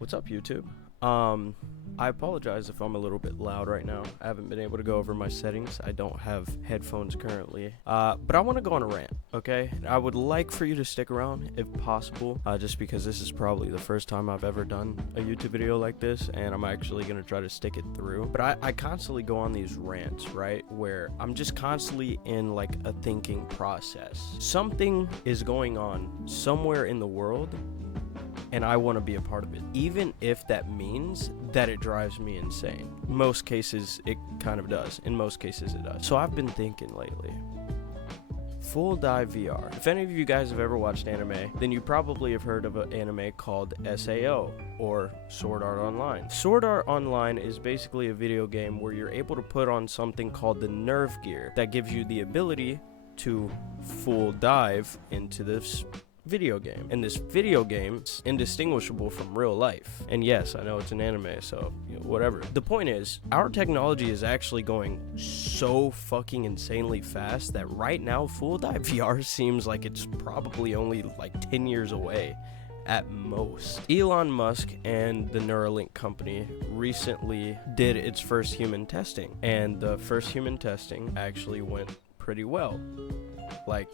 What's up, YouTube? I apologize if I'm a little bit loud right now. I haven't been able to go over my settings. I don't have headphones currently. But I want to go on a rant, okay? I would like for you to stick around if possible, just because this is probably the first time I've ever done a YouTube video like this, and I'm actually going to try to stick it through. But I constantly go on these rants, right? Where I'm just constantly in like a thinking process. Something is going on somewhere in the world, and I want to be a part of it, even if that means that it drives me insane. In most cases, it kind of does. In most cases, it does. So I've been thinking lately, Full Dive VR. If any of you guys have ever watched anime, then you probably have heard of an anime called SAO, or Sword Art Online. Sword Art Online is basically a video game where you're able to put on something called the Nerve Gear that gives you the ability to full dive into this video game, and this video game is indistinguishable from real life. And yes, I know it's an anime, so whatever. The point is, our technology is actually going so fucking insanely fast that right now Full Dive VR seems like it's probably only like 10 years away at most. Elon Musk and the Neuralink company recently did its first human testing, and the first human testing actually went pretty well. Like,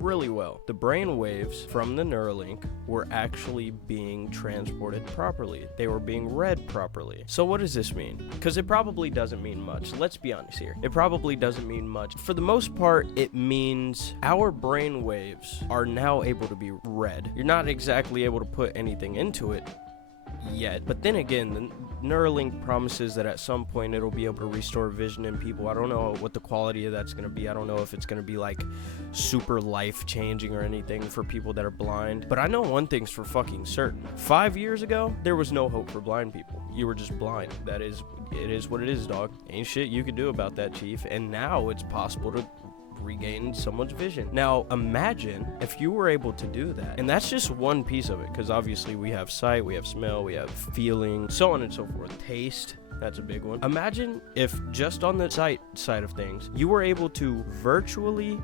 really well. The brain waves from the Neuralink were actually being transported properly. They were being read properly. So what does this mean? Because it probably doesn't mean much. Let's be honest here. It probably doesn't mean much. For the most part, it means our brain waves are now able to be read. You're not exactly able to put anything into it yet, but then again, the Neuralink promises that at some point it'll be able to restore vision in people. I don't know what the quality of that's going to be. I don't know if it's going to be like super life-changing or anything for people that are blind, but I know one thing's for fucking certain. 5 years ago, there was no hope for blind people. You were just blind. It is what it is, dog. Ain't shit you could do about that, chief. And now it's possible to regain someone's vision. Now imagine if you were able to do that, and that's just one piece of it, because obviously we have sight, we have smell, we have feeling, so on and so forth. Taste, that's a big one. Imagine if just on the sight side of things, you were able to virtually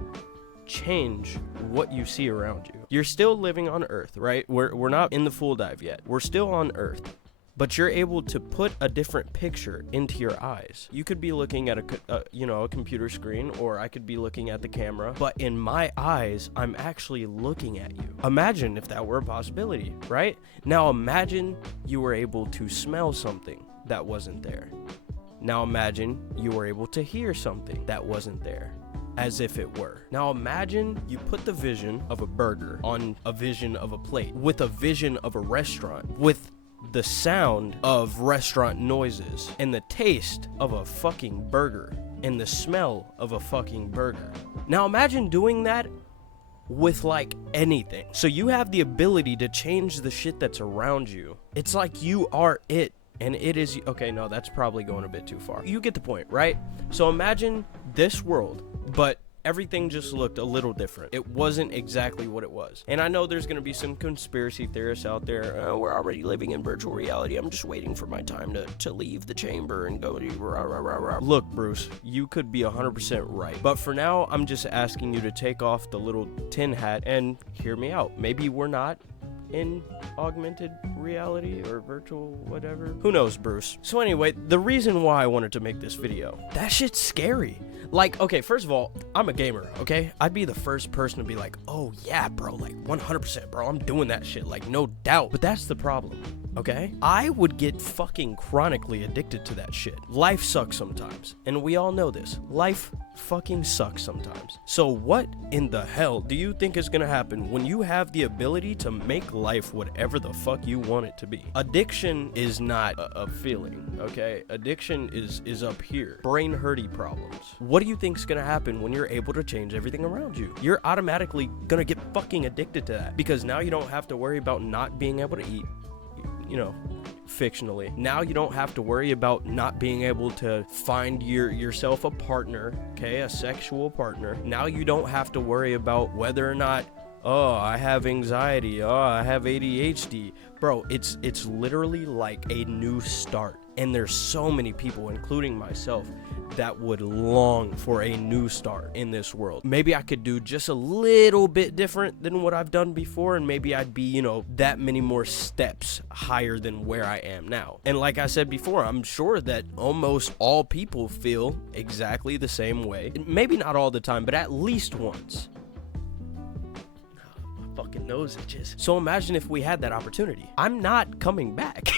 change what you see around you. You're still living on Earth, right? We're not in the full dive yet. We're still on Earth, but you're able to put a different picture into your eyes. You could be looking at a computer screen, or I could be looking at the camera, but in my eyes, I'm actually looking at you. Imagine if that were a possibility, right? Now imagine you were able to smell something that wasn't there. Now imagine you were able to hear something that wasn't there, as if it were. Now imagine you put the vision of a burger on a vision of a plate, with a vision of a restaurant, with the sound of restaurant noises, and the taste of a fucking burger, and the smell of a fucking burger. Now imagine doing that with like anything. So you have the ability to change the shit that's around you. It's like you are it, and it is, okay, no, that's probably going a bit too far. You get the point, right? So imagine this world, but everything just looked a little different. It wasn't exactly what it was. And I know there's going to be some conspiracy theorists out there. We're already living in virtual reality. I'm just waiting for my time to leave the chamber and go to rah, rah, rah, rah. Look, Bruce, you could be 100% right. But for now, I'm just asking you to take off the little tin hat and hear me out. Maybe we're not in augmented reality or virtual whatever. Who knows, Bruce? So anyway, the reason why I wanted to make this video, that shit's scary. Like, okay, first of all, I'm a gamer, okay? I'd be the first person to be like, oh yeah, bro, like 100%, bro, I'm doing that shit, like no doubt. But that's the problem, okay? I would get fucking chronically addicted to that shit. Life sucks sometimes, and we all know this. Life fucking sucks sometimes. So what in the hell do you think is gonna happen when you have the ability to make life whatever the fuck you want it to be? Addiction is not a feeling, okay? Addiction is up here. Brain hurty problems. What do you think's gonna happen when you're able to change everything around you? You're automatically gonna get fucking addicted to that, because now you don't have to worry about not being able to eat, fictionally. Now you don't have to worry about not being able to find yourself a partner, okay, a sexual partner. Now you don't have to worry about whether or not, oh, I have anxiety, oh, I have ADHD. bro, it's literally like a new start. And there's so many people, including myself, that would long for a new start in this world. Maybe I could do just a little bit different than what I've done before, and maybe I'd be, you know, that many more steps higher than where I am now. And like I said before, I'm sure that almost all people feel exactly the same way. Maybe not all the time, but at least once. Fucking nose itches. So imagine if we had that opportunity. I'm not coming back.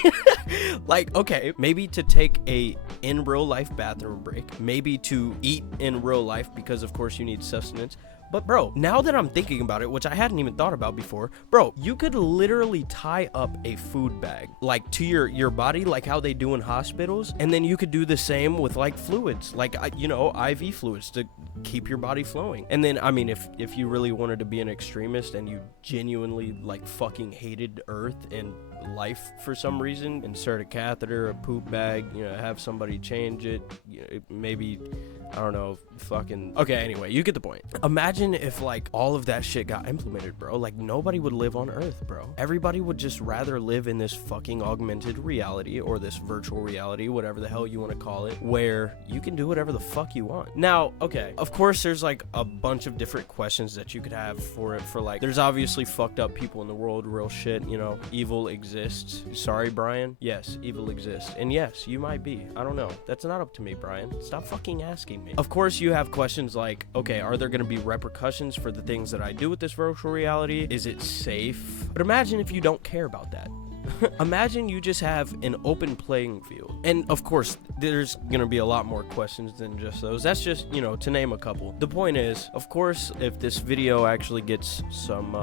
Like, okay, maybe to take a in real life bathroom break, maybe to eat in real life because of course you need sustenance. But bro, now that I'm thinking about it, which I hadn't even thought about before, bro, you could literally tie up a food bag like to your body, like how they do in hospitals, and then you could do the same with like fluids, like, you know, IV fluids to keep your body flowing. And then, I mean, if you really wanted to be an extremist and you genuinely like fucking hated Earth and life for some reason, insert a catheter, a poop bag, you know, have somebody change it, you know, maybe, I don't know, fucking, okay, anyway, you get the point. Imagine if like all of that shit got implemented, bro. Like nobody would live on Earth, bro. Everybody would just rather live in this fucking augmented reality or this virtual reality, whatever the hell you want to call it, where you can do whatever the fuck you want. Now, okay, of course there's like a bunch of different questions that you could have for it, for like, there's obviously fucked up people in the world, real shit, you know, evil exists. Sorry, Brian. Yes, evil exists. And yes, you might be. I don't know. That's not up to me, Brian. Stop fucking asking me. Of course, you have questions like, okay, are there going to be repercussions for the things that I do with this virtual reality? Is it safe? But imagine if you don't care about that. Imagine you just have an open playing field. And of course, there's gonna be a lot more questions than just those. That's just, you know, to name a couple. The point is, of course, if this video actually gets some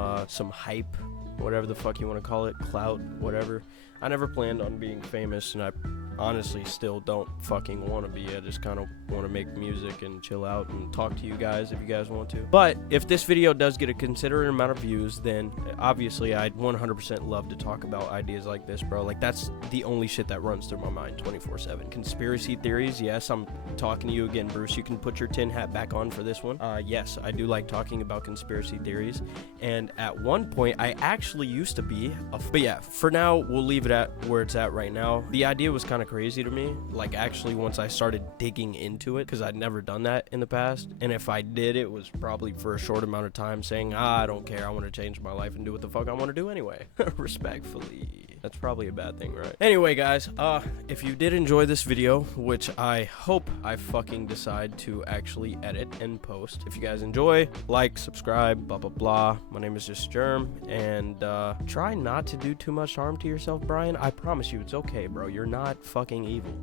hype, whatever the fuck you want to call it, clout, whatever. I never planned on being famous, and I honestly still don't fucking want to be. I just kind of want to make music and chill out and talk to you guys if you guys want to. But if this video does get a considerable amount of views, then obviously I'd 100% love to talk about ideas like this, bro. Like, that's the only shit that runs through my mind 24/7. Conspiracy theories, yes, I'm talking to you again, Bruce. You can put your tin hat back on for this one. Yes, I do like talking about conspiracy theories, and at one point I actually used to be but yeah, for now we'll leave it at where it's at right now. The idea was kind of crazy to me, like, actually, once I started digging into it, because I'd never done that in the past, and if I did, it was probably for a short amount of time, saying, I don't care, I want to change my life and do what the fuck I want to do anyway. Respectfully. That's probably a bad thing, right? Anyway, guys, if you did enjoy this video, which I hope I fucking decide to actually edit and post, if you guys enjoy, like, subscribe, blah blah blah. My name is just Germ, and try not to do too much harm to yourself, Brian. I promise you, it's okay, bro. You're not fucking evil.